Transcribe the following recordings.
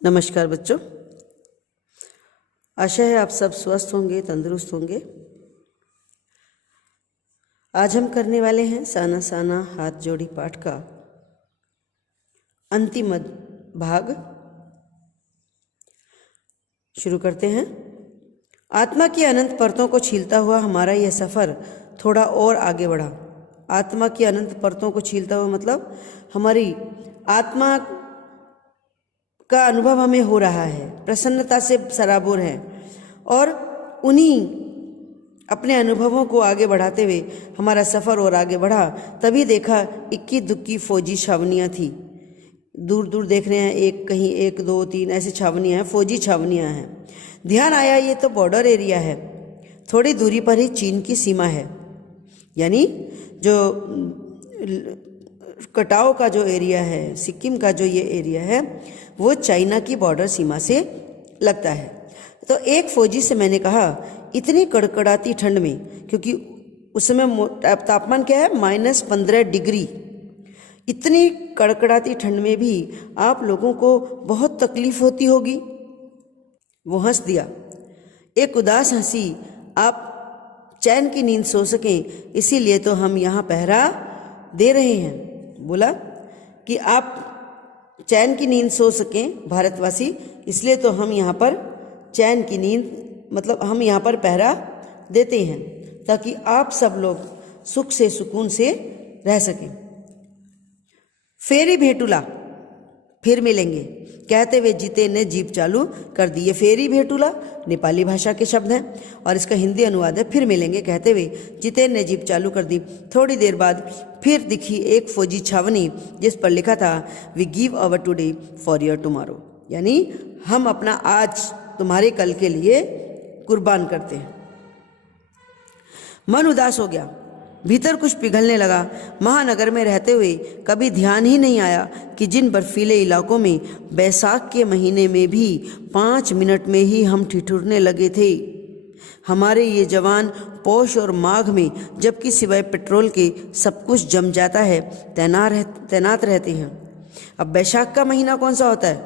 नमस्कार बच्चों, आशा है आप सब स्वस्थ होंगे, तंदुरुस्त होंगे। आज हम करने वाले हैं साना साना हाथ जोड़ी पाठ का अंतिम भाग। शुरू करते हैं। आत्मा की अनंत परतों को छीलता हुआ हमारा यह सफ़र थोड़ा और आगे बढ़ा। आत्मा की अनंत परतों को छीलता हुआ मतलब हमारी आत्मा का अनुभव हमें हो रहा है, प्रसन्नता से सराबोर है और उन्हीं अपने अनुभवों को आगे बढ़ाते हुए हमारा सफ़र और आगे बढ़ा। तभी देखा इक्की दुक्की फौजी छावनियाँ थी। दूर दूर देख रहे हैं, एक कहीं 1 2 3 ऐसी छावनियाँ हैं, फौजी छावनियाँ हैं। ध्यान आया ये तो बॉर्डर एरिया है, थोड़ी दूरी पर ही चीन की सीमा है। यानी जो कटाव का जो एरिया है, सिक्किम का जो ये एरिया है, वो चाइना की बॉर्डर सीमा से लगता है। तो एक फौजी से मैंने कहा, इतनी कड़कड़ाती ठंड में, क्योंकि उस समय तापमान क्या है -15 डिग्री, इतनी कड़कड़ाती ठंड में भी आप लोगों को बहुत तकलीफ होती होगी। वो हंस दिया, एक उदास हंसी, आप चैन की नींद सो सकें इसीलिए तो हम यहाँ पहरा दे रहे हैं। बोला कि आप चैन की नींद सो सकें भारतवासी, इसलिए तो हम यहाँ पर चैन की नींद मतलब हम यहाँ पर पहरा देते हैं ताकि आप सब लोग सुख से सुकून से रह सकें। फेरी भेटुला, फिर मिलेंगे, कहते हुए जीते ने जीप चालू कर दी। ये फेरी भेटुला नेपाली भाषा के शब्द हैं और इसका हिंदी अनुवाद है फिर मिलेंगे, कहते हुए जितेन ने जीप चालू कर दी। थोड़ी देर बाद फिर दिखी एक फौजी छावनी जिस पर लिखा था, we give our today for your tomorrow, यानी हम अपना आज तुम्हारे कल के लिए कुर्बान करते हैं। मन उदास हो गया, भीतर कुछ पिघलने लगा। महानगर में रहते हुए कभी ध्यान ही नहीं आया कि जिन बर्फीले इलाकों में बैसाख के महीने में भी 5 मिनट में ही हम ठिठुरने लगे थे, हमारे ये जवान पौष और माघ में, जबकि सिवाय पेट्रोल के सब कुछ जम जाता है, तैनात रहते हैं। अब बैसाख का महीना कौन सा होता है?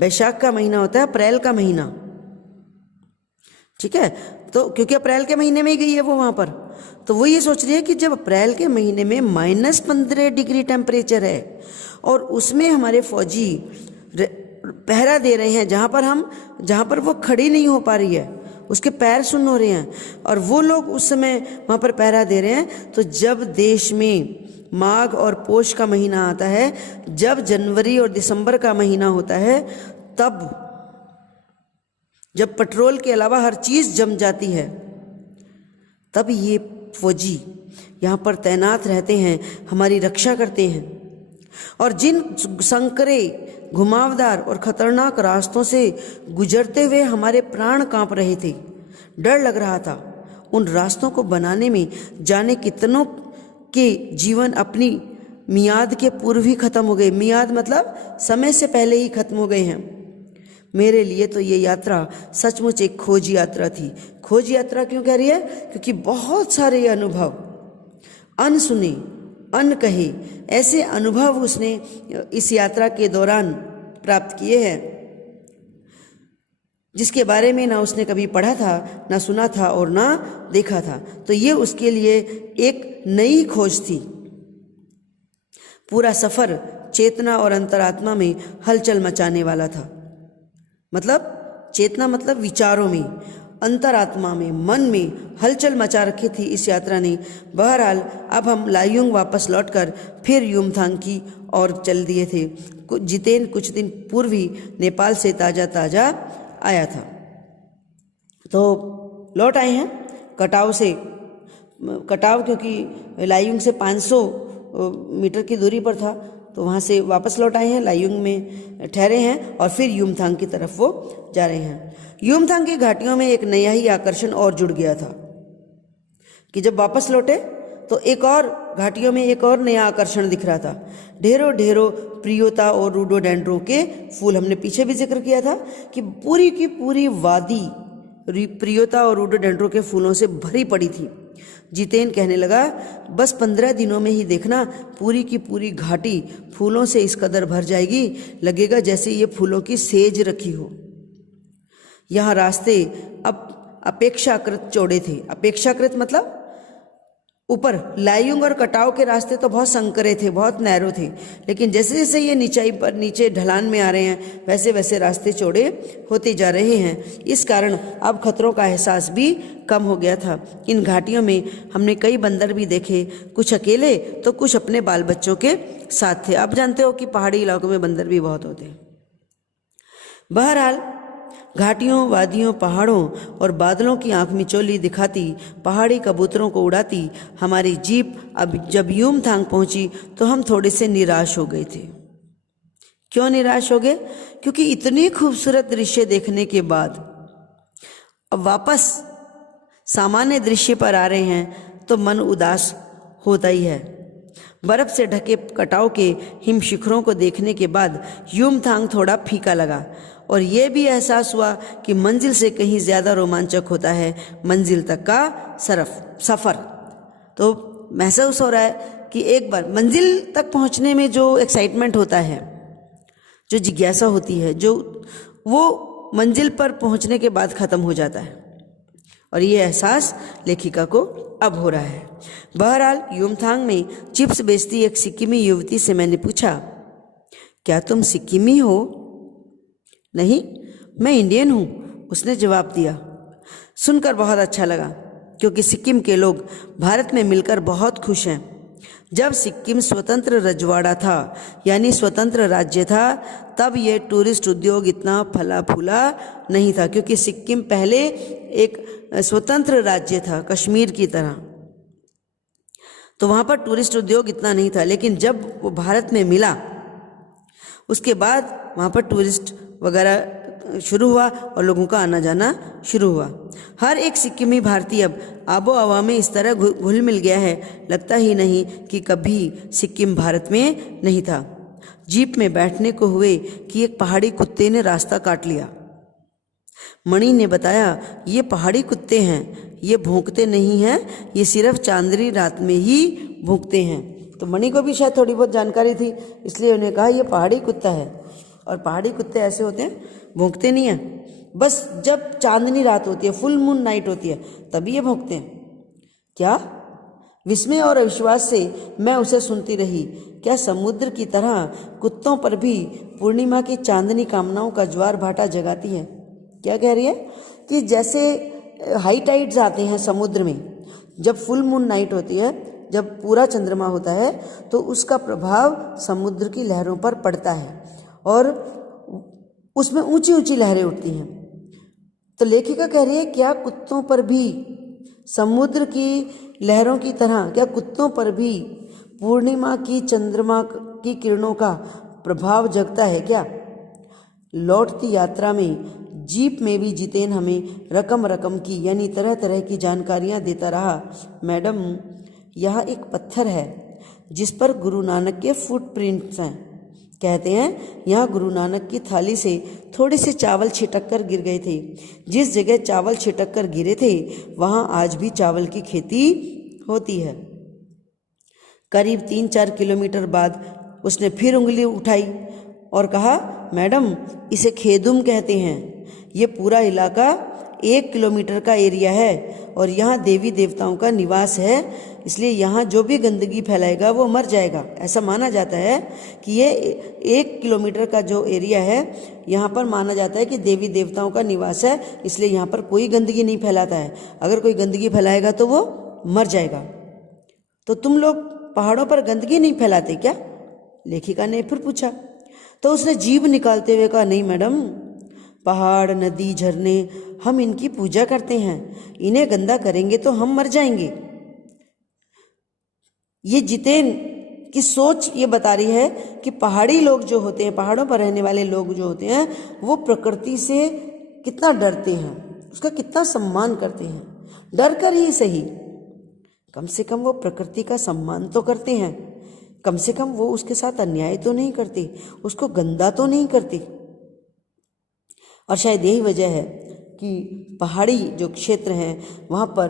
बैसाख का महीना होता है अप्रैल का महीना, ठीक है। तो क्योंकि अप्रैल के महीने में ही गई है वो वहाँ पर, तो वो ये सोच रही है कि जब अप्रैल के महीने में -15 डिग्री टेम्परेचर है और उसमें हमारे फौजी पहरा दे रहे हैं, जहाँ पर वो खड़ी नहीं हो पा रही है, उसके पैर सुन्न हो रहे हैं, और वो लोग उस समय वहाँ पर पहरा दे रहे हैं। तो जब देश में माघ और पोष का महीना आता है, जब जनवरी और दिसंबर का महीना होता है, तब जब पेट्रोल के अलावा हर चीज़ जम जाती है, तब ये फौजी यहाँ पर तैनात रहते हैं, हमारी रक्षा करते हैं। और जिन संकरे, घुमावदार और खतरनाक रास्तों से गुजरते हुए हमारे प्राण कांप रहे थे, डर लग रहा था। उन रास्तों को बनाने में जाने कितनों के जीवन अपनी मियाद के पूर्व ही खत्म हो गए। मियाद मतलब समय से पहले ही खत्म हो गए हैं। मेरे लिए तो ये यात्रा सचमुच एक खोज यात्रा थी। खोज यात्रा क्यों कह रही है? क्योंकि बहुत सारे अनुभव, अनसुने, अनकहे ऐसे अनुभव उसने इस यात्रा के दौरान प्राप्त किए हैं, जिसके बारे में ना उसने कभी पढ़ा था, ना सुना था और ना देखा था। तो ये उसके लिए एक नई खोज थी। पूरा सफ़र चेतना और अंतरात्मा में हलचल मचाने वाला था। मतलब चेतना मतलब विचारों में, अंतरात्मा में, मन में हलचल मचा रखी थी इस यात्रा ने। बहरहाल अब हम लायुंग वापस लौटकर फिर युमथांग की ओर चल दिए थे। जितेन कुछ दिन पूर्व ही नेपाल से ताज़ा आया था, तो लौट आए हैं कटाव से। कटाव क्योंकि लायुंग से 500 मीटर की दूरी पर था, तो वहाँ से वापस लौट आए हैं, लायुंग में ठहरे हैं और फिर युमथांग की तरफ वो जा रहे हैं। युमथांग की घाटियों में एक नया ही आकर्षण और जुड़ गया था कि जब वापस लौटे तो एक और घाटियों में एक और नया आकर्षण दिख रहा था। ढेरों ढेरों प्रियोता और रूडोडेंड्रो के फूल, हमने पीछे भी जिक्र किया था कि पूरी की पूरी वादी प्रियोता और रूडोडेंड्रो के फूलों से भरी पड़ी थी। जितेन कहने लगा, बस 15 दिनों में ही देखना, पूरी की पूरी घाटी फूलों से इस कदर भर जाएगी, लगेगा जैसे ये फूलों की सेज रखी हो। यहाँ रास्ते अब अपेक्षाकृत चौड़े थे। अपेक्षाकृत मतलब ऊपर लायुंग और कटाव के रास्ते तो बहुत संकरे थे, बहुत नैरो थे, लेकिन जैसे जैसे ये नीचाई पर नीचे ढलान में आ रहे हैं वैसे वैसे रास्ते चौड़े होते जा रहे हैं। इस कारण अब खतरों का एहसास भी कम हो गया था। इन घाटियों में हमने कई बंदर भी देखे, कुछ अकेले तो कुछ अपने बाल बच्चों के साथ थे। आप जानते हो कि पहाड़ी इलाकों में बंदर भी बहुत होते हैं। बहरहाल घाटियों, वादियों, पहाड़ों और बादलों की आंख मिचौली दिखाती, पहाड़ी कबूतरों को उड़ाती हमारी जीप अब जब यूमथांग पहुंची तो हम थोड़े से निराश हो गए थे। क्यों निराश हो गए? क्योंकि इतनी खूबसूरत दृश्य देखने के बाद अब वापस सामान्य दृश्य पर आ रहे हैं तो मन उदास होता ही है। बर्फ से ढके कटाव के हिम शिखरों को देखने के बाद यूमथांग थोड़ा फीका लगा और ये भी एहसास हुआ कि मंजिल से कहीं ज़्यादा रोमांचक होता है मंजिल तक का सफ़र। तो महसूस हो रहा है कि एक बार मंजिल तक पहुंचने में जो एक्साइटमेंट होता है, जो जिज्ञासा होती है, जो वो मंजिल पर पहुंचने के बाद ख़त्म हो जाता है, और ये एहसास लेखिका को अब हो रहा है। बहरहाल यूमथांग में चिप्स बेचती एक सिक्किमी युवती से मैंने पूछा, क्या तुम सिक्किमी हो? नहीं, मैं इंडियन हूँ, उसने जवाब दिया। सुनकर बहुत अच्छा लगा, क्योंकि सिक्किम के लोग भारत में मिलकर बहुत खुश हैं। जब सिक्किम स्वतंत्र रजवाड़ा था, यानी स्वतंत्र राज्य था, तब ये टूरिस्ट उद्योग इतना फला फूला नहीं था, क्योंकि सिक्किम पहले एक स्वतंत्र राज्य था कश्मीर की तरह, तो वहाँ पर टूरिस्ट उद्योग इतना नहीं था। लेकिन जब वो भारत में मिला उसके बाद वहाँ पर टूरिस्ट वगैरह शुरू हुआ और लोगों का आना जाना शुरू हुआ। हर एक सिक्किमी भारतीय अब आबो हवा में इस तरह घुल मिल गया है, लगता ही नहीं कि कभी सिक्किम भारत में नहीं था। जीप में बैठने को हुए कि एक पहाड़ी कुत्ते ने रास्ता काट लिया। मणि ने बताया, ये पहाड़ी कुत्ते हैं, ये भौंकते नहीं हैं, ये सिर्फ चांदनी रात में ही भौंकते हैं। तो मणि को भी शायद थोड़ी बहुत जानकारी थी, इसलिए उन्हें कहा ये पहाड़ी कुत्ता है, और पहाड़ी कुत्ते ऐसे होते हैं, भौंकते नहीं हैं, बस जब चांदनी रात होती है, फुल मून नाइट होती है, तभी ये भौंकते हैं। क्या? विस्मय और अविश्वास से मैं उसे सुनती रही। क्या समुद्र की तरह कुत्तों पर भी पूर्णिमा की चांदनी कामनाओं का ज्वार भाटा जगाती है? क्या कह रही है? कि जैसे हाई टाइड्स आते हैं समुद्र में, जब फुल मून नाइट होती है, जब पूरा चंद्रमा होता है, तो उसका प्रभाव समुद्र की लहरों पर पड़ता है और उसमें ऊंची ऊंची लहरें उठती हैं। तो लेखिका कह रही है, क्या कुत्तों पर भी समुद्र की लहरों की तरह, क्या कुत्तों पर भी पूर्णिमा की चंद्रमा की किरणों का प्रभाव जगता है क्या? लौटती यात्रा में जीप में भी जितेन हमें रकम रकम की यानी तरह तरह की जानकारियां देता रहा। मैडम, यह एक पत्थर है जिस पर गुरु नानक के फुटप्रिंट्स हैं। कहते हैं यहाँ गुरु नानक की थाली से थोड़े से चावल छिटक कर गिर गए थे। जिस जगह चावल छिटक कर गिरे थे वहाँ आज भी चावल की खेती होती है। करीब 3-4 किलोमीटर बाद उसने फिर उंगली उठाई और कहा, मैडम, इसे खेदुम कहते हैं। ये पूरा इलाका 1 किलोमीटर का एरिया है और यहाँ देवी देवताओं का निवास है, इसलिए यहाँ जो भी गंदगी फैलाएगा वो मर जाएगा। ऐसा माना जाता है कि ये 1 किलोमीटर का जो एरिया है, यहाँ पर माना जाता है कि देवी देवताओं का निवास है, इसलिए यहाँ पर कोई गंदगी नहीं फैलाता है। अगर कोई गंदगी फैलाएगा तो वो मर जाएगा। तो तुम लोग पहाड़ों पर गंदगी नहीं फैलाते क्या? लेखिका ने फिर पूछा। तो उसने जीभ निकालते हुए कहा, नहीं मैडम, पहाड़, नदी, झरने, हम इनकी पूजा करते हैं। इन्हें गंदा करेंगे तो हम मर जाएंगे। ये जितेन की सोच ये बता रही है कि पहाड़ी लोग जो होते हैं, पहाड़ों पर रहने वाले लोग जो होते हैं, वो प्रकृति से कितना डरते हैं, उसका कितना सम्मान करते हैं। डर कर ही सही, कम से कम वो प्रकृति का सम्मान तो करते हैं, कम से कम वो उसके साथ अन्याय तो नहीं करते, उसको गंदा तो नहीं करते। और शायद यही वजह है कि पहाड़ी जो क्षेत्र हैं वहाँ पर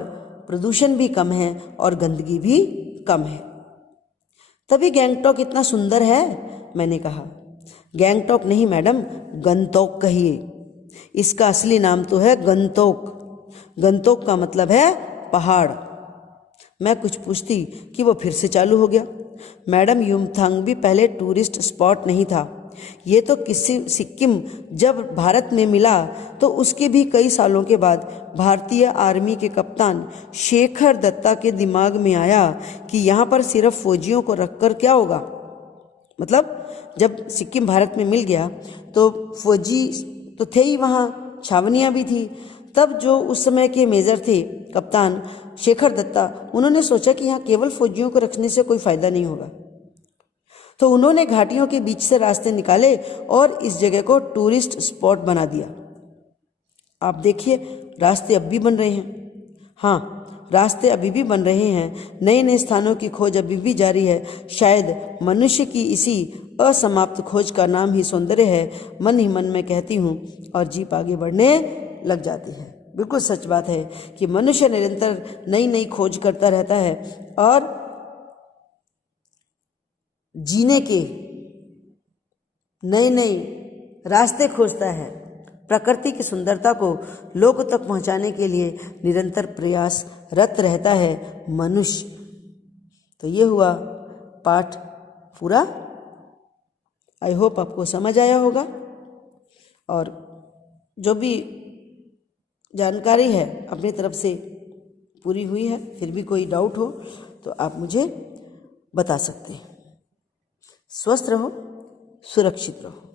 प्रदूषण भी कम है और गंदगी भी कम है। तभी गैंगटॉक इतना सुंदर है, मैंने कहा। गैंगटॉक नहीं मैडम, गंतोक कहिए। इसका असली नाम तो है गंतोक। गंतोक का मतलब है पहाड़। मैं कुछ पूछती कि वो फिर से चालू हो गया। मैडम, युमथांग भी पहले टूरिस्ट स्पॉट नहीं था। ये तो किसी सिक्किम जब भारत में मिला तो उसके भी कई सालों के बाद भारतीय आर्मी के कप्तान शेखर दत्ता के दिमाग में आया कि यहाँ पर सिर्फ फौजियों को रखकर क्या होगा। मतलब जब सिक्किम भारत में मिल गया तो फौजी तो थे ही, वहाँ छावनियाँ भी थी। तब जो उस समय के मेजर थे कप्तान शेखर दत्ता, उन्होंने सोचा कि यहाँ केवल फौजियों को रखने से कोई फायदा नहीं होगा। तो उन्होंने घाटियों के बीच से रास्ते निकाले और इस जगह को टूरिस्ट स्पॉट बना दिया। आप देखिए, रास्ते अब भी बन रहे हैं। हाँ, रास्ते अभी भी बन रहे हैं। नए नए स्थानों की खोज अभी भी जारी है। शायद मनुष्य की इसी असमाप्त खोज का नाम ही सौंदर्य है। मन ही मन में कहती हूँ और जीप आगे बढ़ने लग जाती है। बिल्कुल सच बात है कि मनुष्य निरंतर नई नई खोज करता रहता है और जीने के नए नए रास्ते खोजता है। प्रकृति की सुंदरता को लोगों तक पहुंचाने के लिए निरंतर प्रयासरत रहता है मनुष्य। तो ये हुआ पाठ पूरा। आई होप आपको समझ आया होगा और जो भी जानकारी है अपनी तरफ से पूरी हुई है। फिर भी कोई डाउट हो तो आप मुझे बता सकते हैं। स्वस्थ रहो, सुरक्षित रहो।